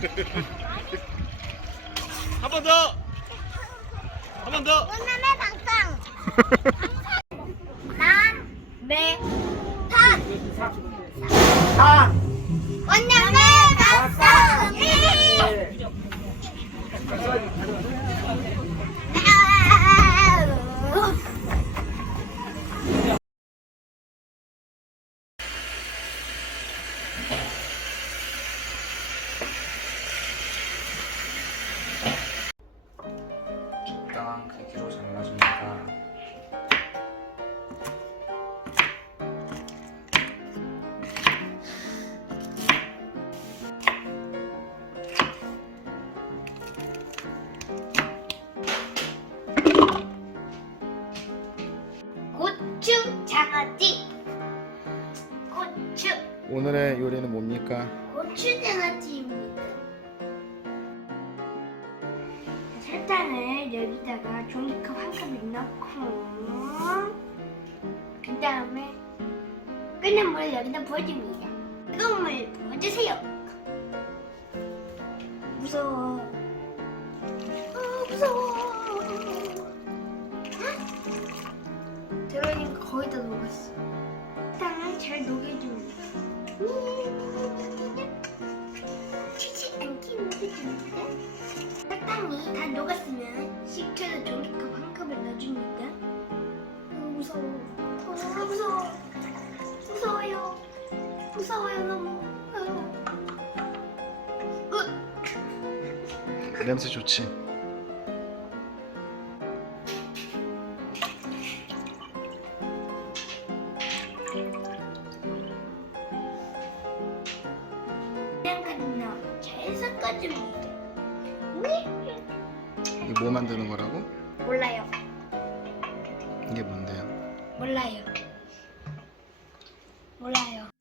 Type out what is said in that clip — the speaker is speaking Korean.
한 번 더. 한 번 더. 원남의 방송. 남, 매, 탄. 원 크기로 잘라줍니다. 고추 장아찌. 고추 오늘의 요리는 뭡니까? 고추 장아찌입니다. 설탕을 여기다가 종이컵 한 컵을 넣고 그 다음에 끓는 물을 여기다 부어줍니다. 뜨거운 물 부어주세요. 무서워. 아 무서워. 거 거의 다 녹았어. 설탕을 잘 녹여줍니다. 다 녹았으면 식초도 종이컵 한 컵을 넣어줍니다. 어, 무서워. 어, 무서워. 무서워요. 무서워요 너무. 어. 으, 냄새 좋지? 양간이나 잘 섞어줍니다. 네? 이게 뭐 만드는 거라고? 몰라요. 이게 뭔데요? 몰라요. 몰라요.